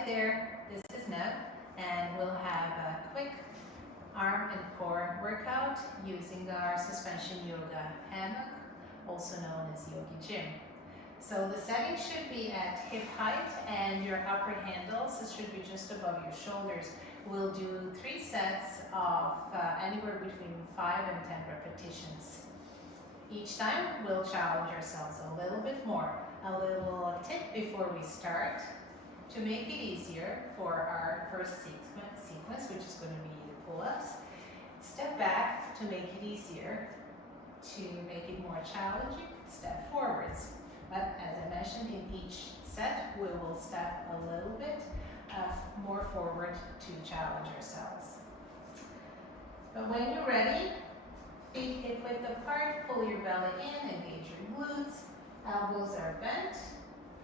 Hi there, this is Neb, and we'll have a quick arm and core workout using our suspension yoga hammock, also known as Yogi Gym. So the setting should be at hip height and your upper handles should be just above your shoulders. We'll do 3 sets of anywhere between 5 and 10 repetitions. Each time we'll challenge ourselves a little bit more. A little tip before we start: to make it easier for our first sequence, which is going to be the pull-ups, step back to make it easier. To make it more challenging, step forwards. But as I mentioned, in each set, we will step a little bit more forward to challenge ourselves. But when you're ready, feet hip width apart, pull your belly in, engage your glutes, elbows are bent,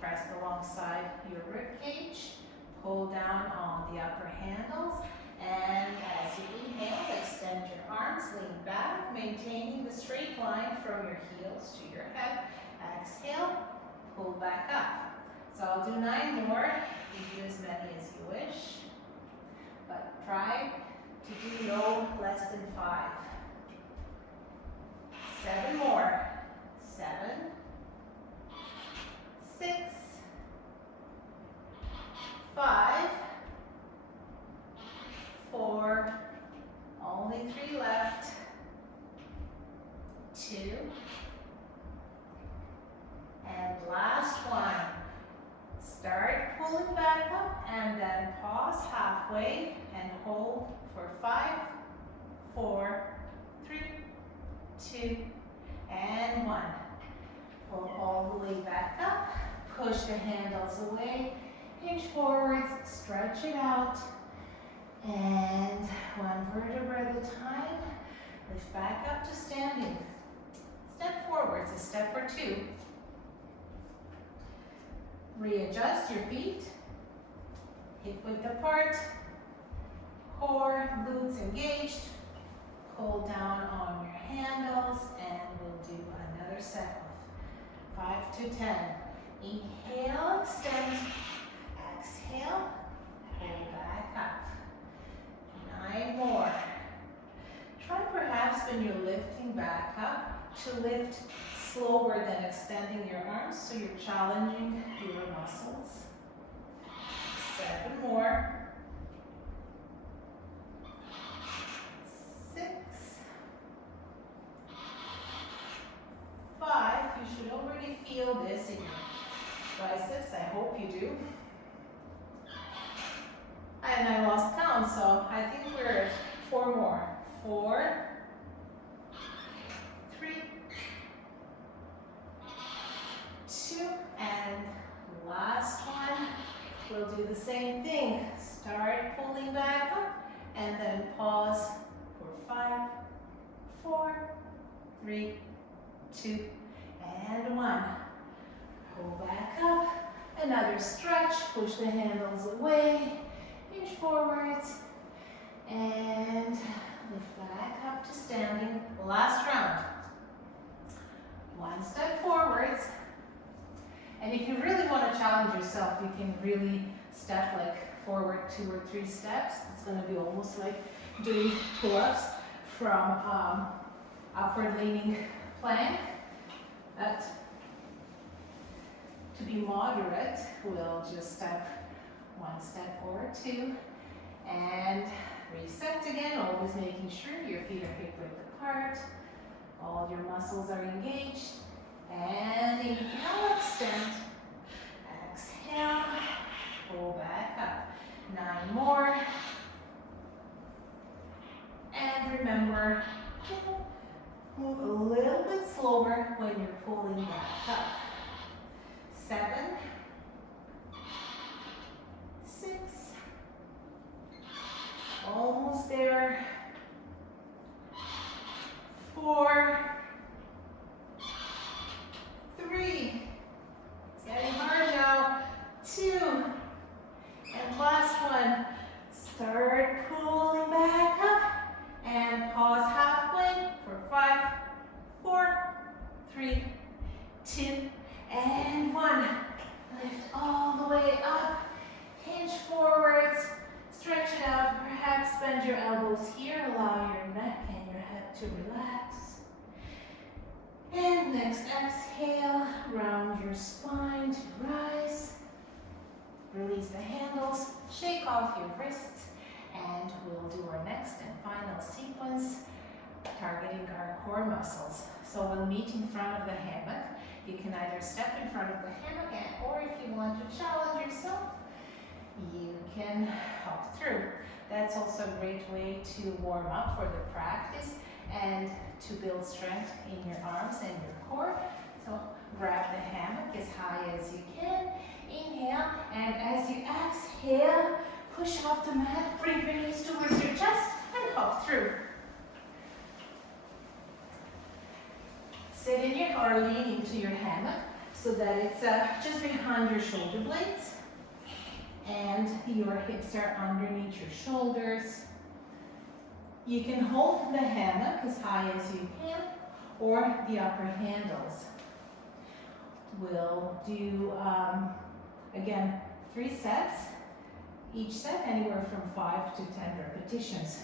press alongside your rib cage, pull down on the upper handles, and as you inhale, extend your arms, lean back, maintaining the straight line from your heels to your head. Exhale, pull back up. So I'll do 9 more. You do as many as you wish, but try to do no less than 5. 7 more. 7, 6, 5, 4, only 3 left, 2, and last one. Start pulling back up and then pause halfway and hold for 5, 4, 3, 2, and 1. Pull all the way back up, push the handles away, hinge forwards, stretch it out, and 1 vertebra at a time, lift back up to standing. Step forwards, a step or 2. Readjust your feet, hip width apart, core, glutes engaged, pull down on your handles, and we'll do another set of 5 to 10. Inhale, extend, exhale, pull back up. 9 more. Try perhaps when you're lifting back up to lift slower than extending your arms, so you're challenging your muscles. 7 more. 6, 5. You should already feel this in your biceps. I hope you do. And I lost count, so I think we're at 4 more. 4, 3, 2, and last one. We'll do the same thing. Start pulling back up and then pause for 5, 4, 3, 2, and 1. Pull back up. Another stretch. Push the handles away. Hinge forwards. And lift back up to standing. Last round. 1 step forwards. And if you really want to challenge yourself, you can really step like forward 2 or 3 steps. It's going to be almost like doing pull-ups from upward leaning plank. But to be moderate, we'll just step 1 step forward, 2, and reset again, always making sure your feet are hip width apart, all your muscles are engaged, and inhale, extend, exhale, pull back up. 9 more, and remember, move a little bit slower when you're pulling back up. 7, 6, almost there, 4, 3, it's getting hard now, 2, and last one. Start pulling back up and pause halfway for 5, 4, 3, 2, and 1. Lift all the way up, hinge forward. to relax. And next exhale, round your spine to rise. Release the handles, shake off your wrists, and we'll do our next and final sequence, targeting our core muscles. So we'll meet in front of the hammock. You can either step in front of the hammock, or if you want to challenge yourself, you can hop through. That's also a great way to warm up for the practice and to build strength in your arms and your core. So grab the hammock as high as you can. Inhale, and as you exhale, push off the mat, bring your knees towards your chest, and hop through. Sit in your or lean into your hammock so that it's just behind your shoulder blades, and your hips are underneath your shoulders. You can hold the hammock as high as you can, or the upper handles. We'll do, again, 3 sets. Each set anywhere from 5 to 10 repetitions.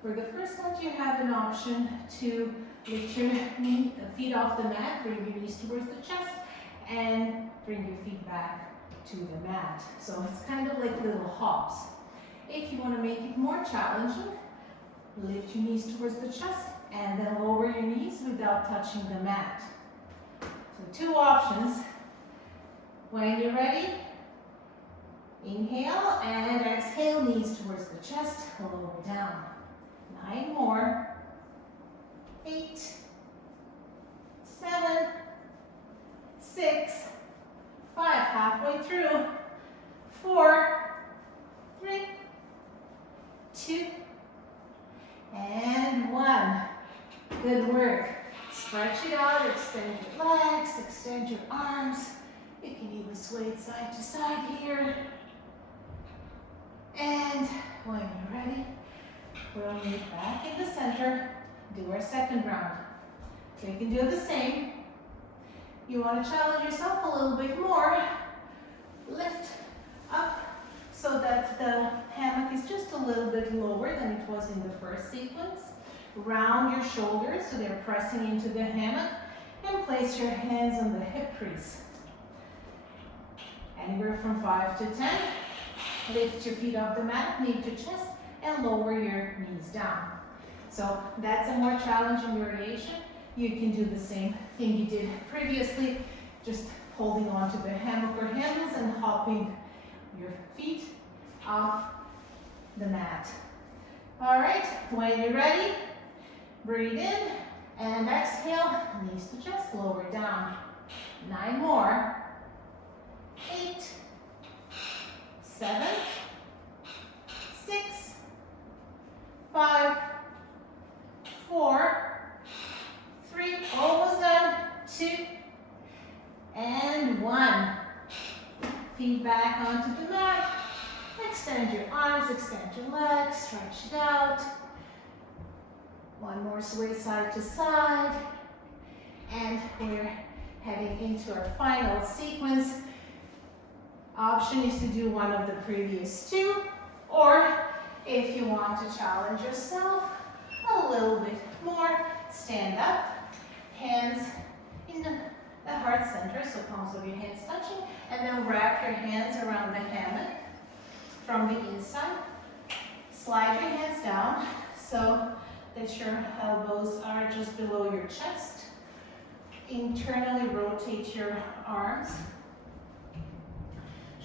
For the first set, you have an option to lift your feet off the mat, bring your knees towards the chest, and bring your feet back to the mat. So it's kind of like little hops. If you want to make it more challenging, lift your knees towards the chest and then lower your knees without touching the mat. So 2 options. When you're ready, inhale and exhale, knees towards the chest, lower down. 9 more. 8, 7, 6, 5, halfway through. 4, 3, 2, and 1. Good work. Stretch it out, extend your legs, extend your arms. You can even sway it side to side here. And when you're ready, we'll meet back in the center, do our second round. So you can do the same. You want to challenge yourself a little bit more. Lift up so that the hammock is just a little bit lower than it was in the first sequence. Round your shoulders so they're pressing into the hammock, and place your hands on the hip crease. Anywhere from 5 to 10. Lift your feet off the mat, knee to chest, and lower your knees down. So that's a more challenging variation. You can do the same thing you did previously, just holding onto the hammock or handles and hopping your feet off the mat. All right, when you're ready, breathe in and exhale, knees to chest, lower down. 9 more. 8, 7, 6, 5, 4, 3, almost done, 2, and 1. Feet back onto the mat. Extend your arms, extend your legs, stretch it out. 1 more sway side to side. And we're heading into our final sequence. Option is to do one of the previous 2, or if you want to challenge yourself a little bit more, stand up, hands in the heart center, so palms of your hands touching, and then wrap your hands around the hammock from the inside. Slide your hands down so that your elbows are just below your chest. Internally rotate your arms.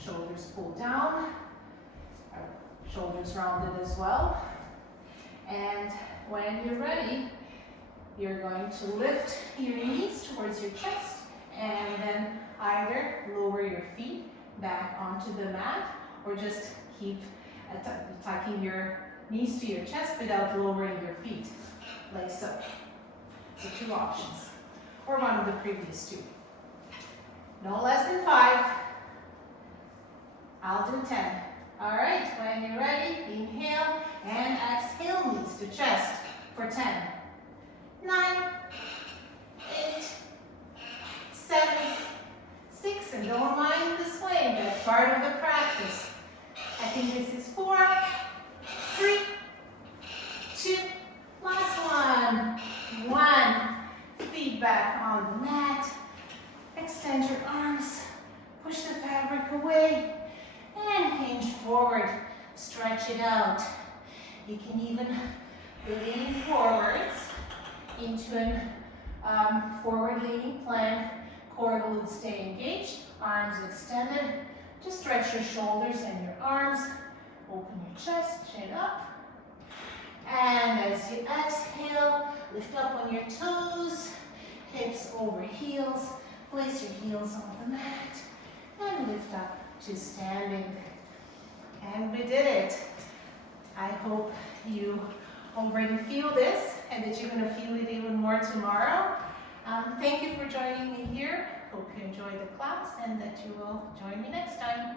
Shoulders pull down, shoulders rounded as well. And when you're ready, you're going to lift your knees towards your chest and then either lower your feet back onto the mat or just keep tucking your knees to your chest without lowering your feet, like so. So 2 options, or one of the previous 2. No less than 5. I'll do 10. All right, when you're ready, inhale and exhale, knees to chest for 10, 9, 8, 7, 6, and don't mind the sway, that's part of the practice. I think this is 4, 3, 2, last one. feet back on the mat. Extend your arms. Push the fabric away. And hinge forward. Stretch it out. You can even lean forwards into an forward leaning plank. Core glutes stay engaged. Arms extended. Just stretch your shoulders and your arms. Open your chest, chin up. And as you exhale, lift up on your toes, hips over heels. Place your heels on the mat and lift up to standing. And we did it. I hope you already feel this and that you're going to feel it even more tomorrow. Thank you for joining me here. Hope you enjoyed the class and that you will join me next time.